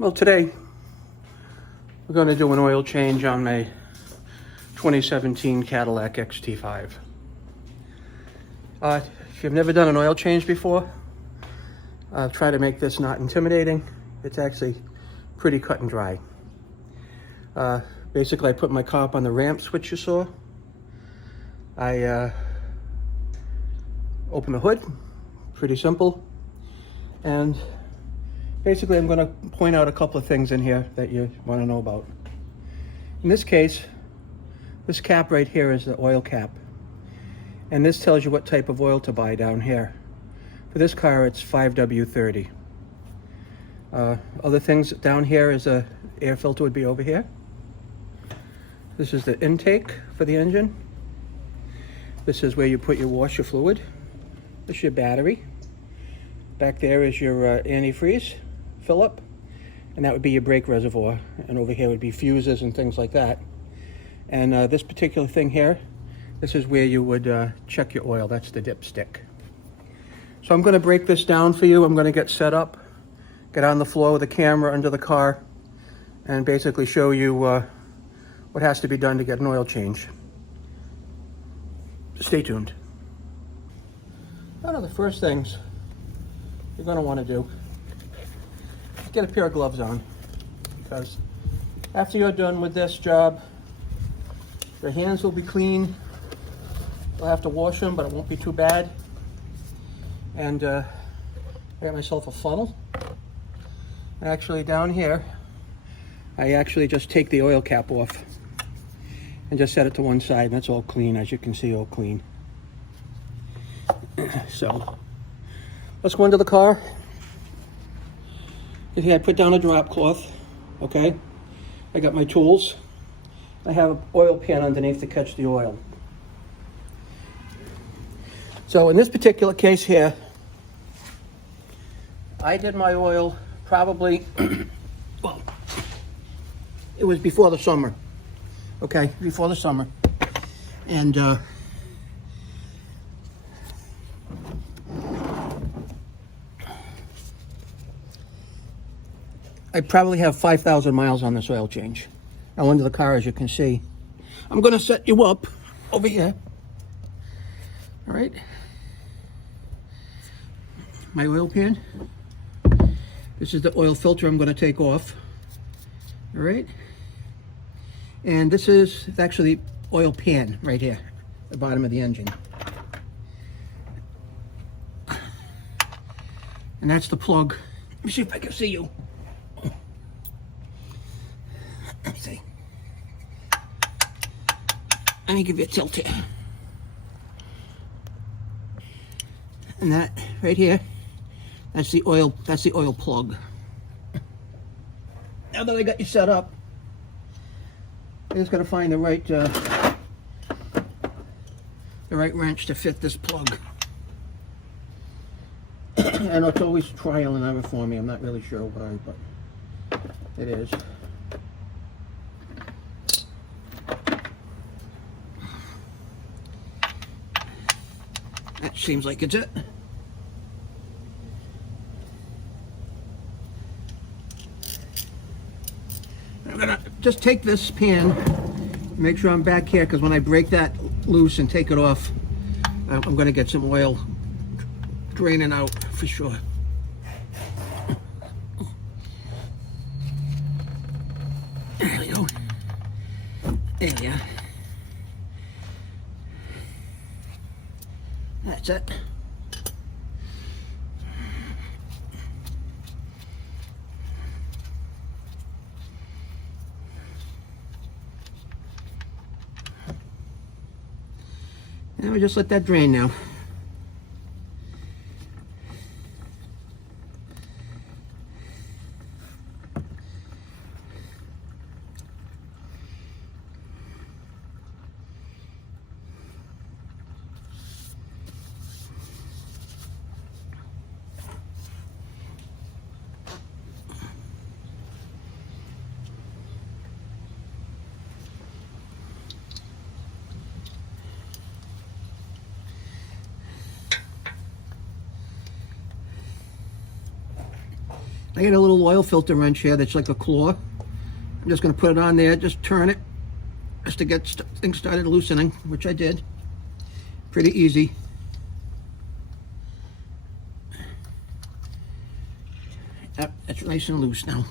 Well, today we're going to do an oil change on my 2017 Cadillac Xt5. If you've never done an oil change before, try to make this not intimidating. It's actually pretty cut and dry. Basically, I put my car up on the ramp switch you saw. I open the hood, pretty simple. And basically, I'm going to point out a couple of things in here that you want to know about. In this case, this cap right here is the oil cap. And this tells you what type of oil to buy down here. For this car, it's 5W30. Other things down here is a air filter would be over here. This is the intake for the engine. This is where you put your washer fluid. This is your battery. Back there is your antifreeze fill-up, and that would be your brake reservoir. And over here would be fuses and things like that. And this particular thing here, this is where you would check your oil. That's the dipstick. So I'm going to break this down for you. I'm going to get set up, get on the floor with the camera under the car, and basically show you what has to be done to get an oil change. Stay tuned. One of the first things you're going to want to do is get a pair of gloves on, because after you're done with this job, your hands will be clean. You'll have to wash them, but it won't be too bad. And I got myself a funnel. Actually, down here, I actually just take the oil cap off and just set it to one side, and that's all clean, as you can see, all clean. So let's go into the car. Here, I put down a drop cloth. Okay, I got my tools. I have an oil pan underneath to catch the oil. So in this particular case here, I did my oil probably, well, it was before the summer. Okay, before the summer. And I probably have 5,000 miles on this oil change. Now under the car, as you can see. I'm going to set you up over here. All right. My oil pan. This is the oil filter I'm going to take off. All right. And this is actually the oil pan right here, the bottom of the engine. And that's the plug. Let me see if I can see you. Let me see. Let me give you a tilt here. And that right here, that's the oil plug. Now that I got you set up, I just got to find the right wrench to fit this plug. I know it's always trial and error for me. I'm not really sure why, but it is. That seems like it's it. I'm gonna just take this pan, make sure I'm back here, because when I break that loose and take it off, I'm gonna get some oil draining out for sure. There we go. There we are. That's it. And we just let that drain now. I got a little oil filter wrench here that's like a claw. I'm just going to put it on there, just turn it, just to get things started loosening, which I did. Pretty easy. Yep, it's nice and loose now.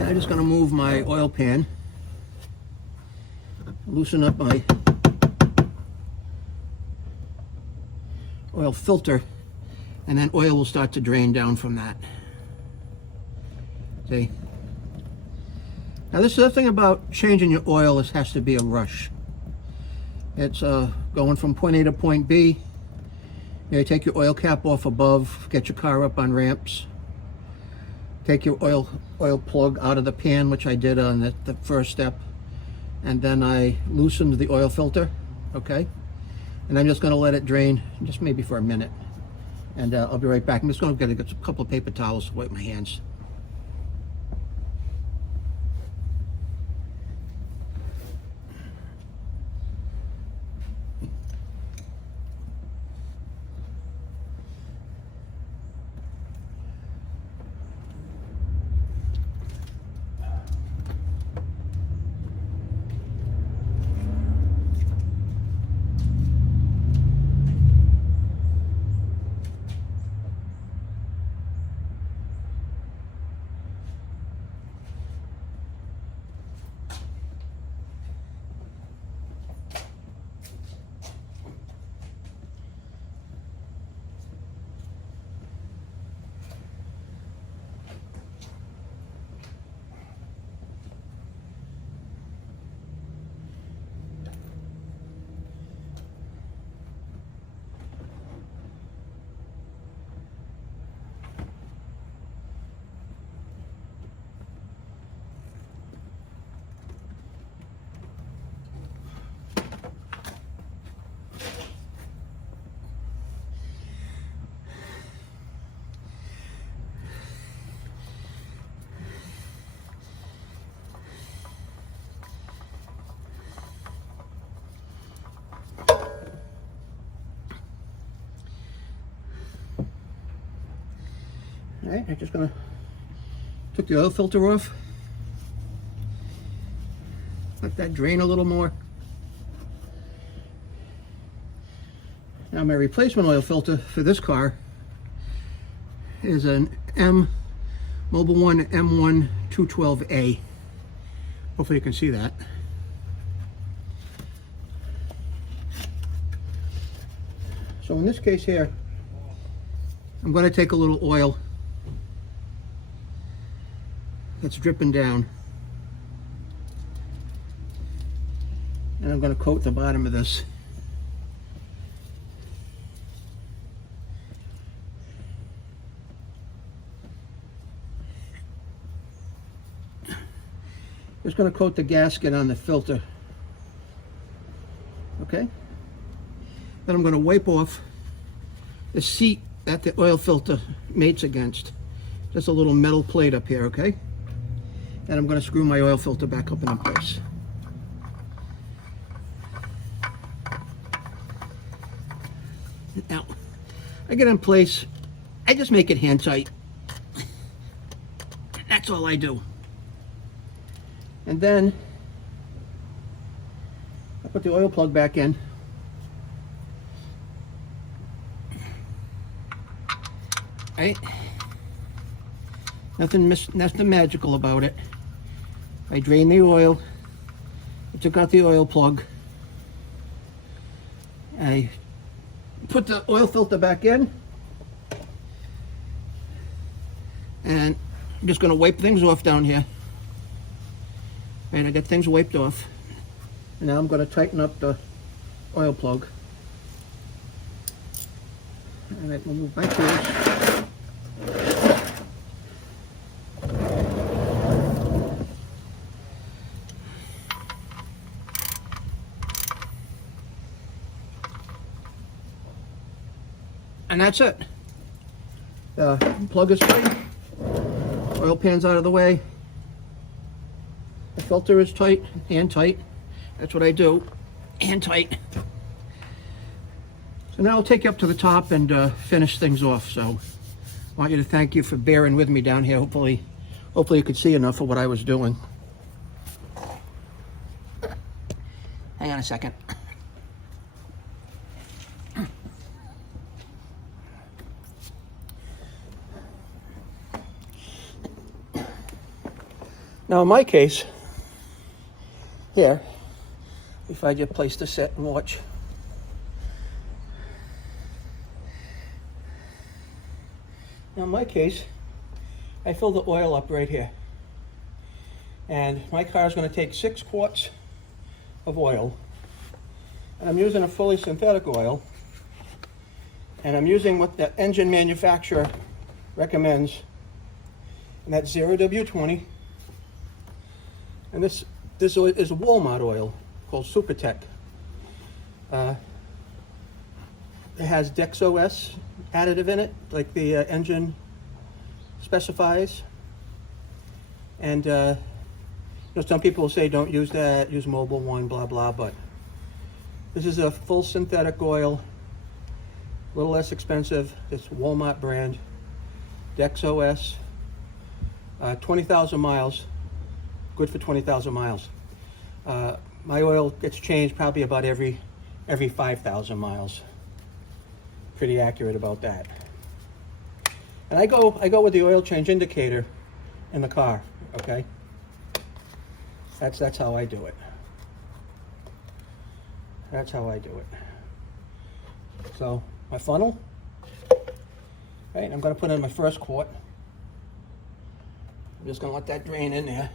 I'm just going to move my oil pan, loosen up my oil filter, and then oil will start to drain down from that. See? Now this is the thing about changing your oil, this has to be a rush. It's going from point A to point B. You take your oil cap off above, get your car up on ramps. Take your oil plug out of the pan, which I did on the first step, and then I loosened the oil filter, okay? And I'm just going to let it drain, just maybe for a minute, and I'll be right back. I'm just going to get a couple of paper towels to wipe my hands. All right, I'm just gonna took the oil filter off. Let that drain a little more. Now my replacement oil filter for this car is an Mobil 1 M1 212A. Hopefully you can see that. So in this case here, I'm going to take a little oil that's dripping down, and I'm going to coat the bottom of this. Just going to coat the gasket on the filter. Okay? Then I'm going to wipe off the seat that the oil filter mates against. Just a little metal plate up here, okay? And I'm going to screw my oil filter back up in place. Now, I get in place, I just make it hand tight. That's all I do. And then I put the oil plug back in. Right? Nothing magical about it. I drained the oil. I took out the oil plug. I put the oil filter back in. And I'm just going to wipe things off down here. And I got things wiped off. And now I'm going to tighten up the oil plug. And I will move my tools. And that's it. The plug is tight. Oil pan's out of the way. The filter is tight, hand tight. That's what I do, hand tight. So now I'll take you up to the top and finish things off. So I want you to thank you for bearing with me down here. Hopefully you could see enough of what I was doing. Hang on a second. Now in my case, here, if I get a place to sit and watch. Now in my case, I fill the oil up right here. And my car is going to take 6 quarts of oil. And I'm using a fully synthetic oil. And I'm using what the engine manufacturer recommends. And that's 0W20. And this is a Walmart oil called Supertech. It has DexOS additive in it, like the engine specifies. And some people will say don't use that, use Mobil 1, blah blah. But this is a full synthetic oil, a little less expensive. It's Walmart brand, DexOS, 20,000 miles. Good for 20,000 miles. My oil gets changed probably about every 5,000 miles. Pretty accurate about that. And I go with the oil change indicator in the car. Okay. That's how I do it. That's how I do it. So my funnel. Right, I'm going to put in my first quart. I'm just going to let that drain in there.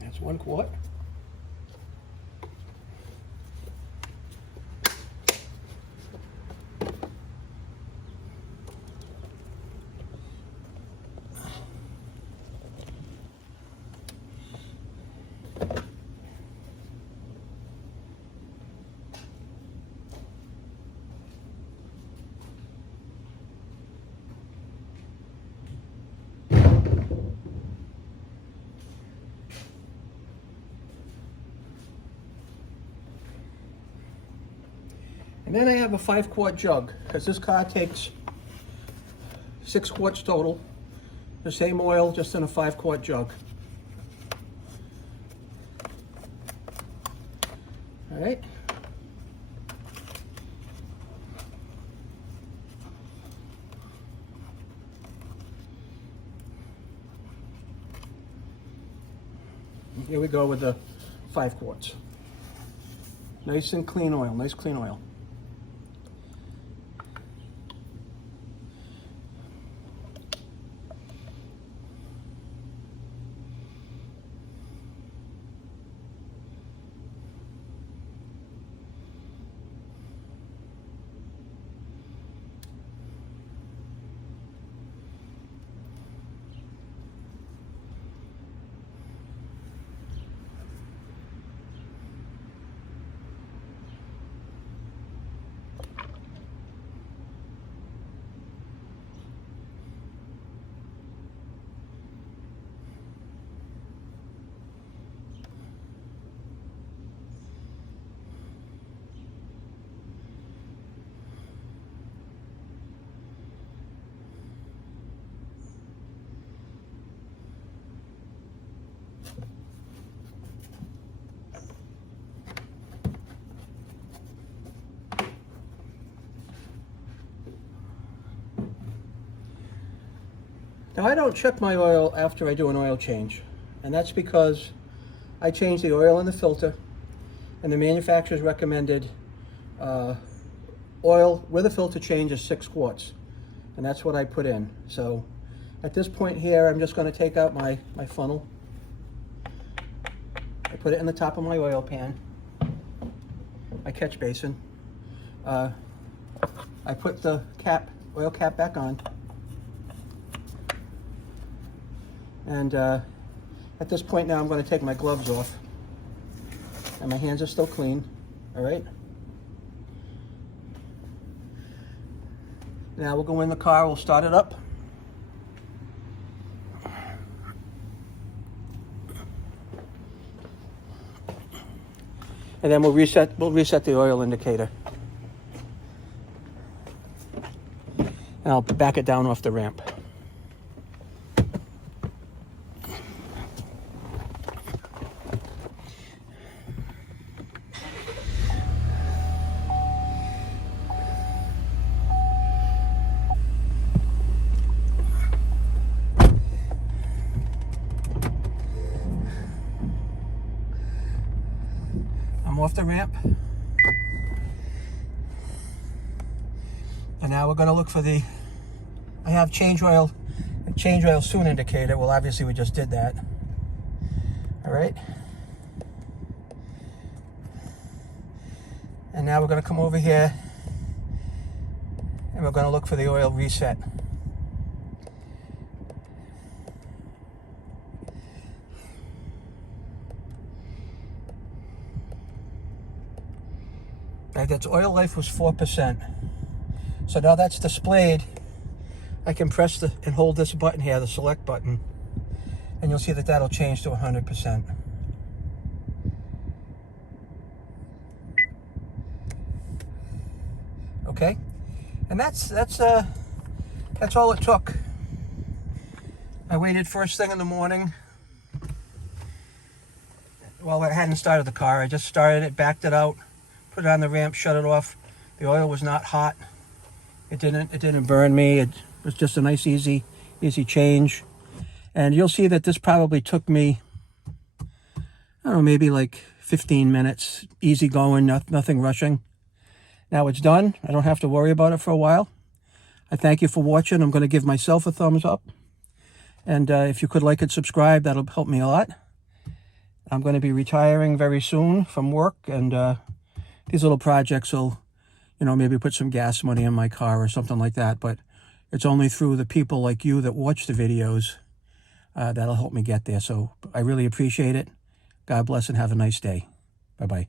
That's 1 quart. And then I have a 5 quart jug, because this car takes 6 quarts total. The same oil, just in a 5 quart jug. All right. Here we go with the 5 quarts. Nice and clean oil, nice clean oil. Now I don't check my oil after I do an oil change, and that's because I change the oil in the filter, and the manufacturer's recommended oil with a filter change is 6 quarts, and that's what I put in. So at this point here, I'm just going to take out my funnel, I put it in the top of my oil pan, my catch basin. I put the oil cap back on. And at this point now I'm going to take my gloves off. And my hands are still clean, all right? Now we'll go in the car, we'll start it up. And then we'll reset the oil indicator. And I'll back it down off the ramp. I'm off the ramp. And now we're going to look for the, I have change oil soon indicator. Well, obviously we just did that. All right. And now we're going to come over here and we're going to look for the oil reset. Right, that's oil life was 4%. So now that's displayed. I can press and hold this button here, the select button, and you'll see that that'll change to 100%. Okay, and that's all it took. I waited first thing in the morning. Well, I hadn't started the car. I just started it, backed it out, put it on the ramp, shut it off. The oil was not hot. It didn't burn me. It was just a nice, easy change. And you'll see that this probably took me, I don't know, maybe like 15 minutes. Easy going, nothing rushing. Now it's done. I don't have to worry about it for a while. I thank you for watching. I'm going to give myself a thumbs up. And if you could like and subscribe, that'll help me a lot. I'm going to be retiring very soon from work, and these little projects will, maybe put some gas money in my car or something like that. But it's only through the people like you that watch the videos that'll help me get there. So I really appreciate it. God bless and have a nice day. Bye-bye.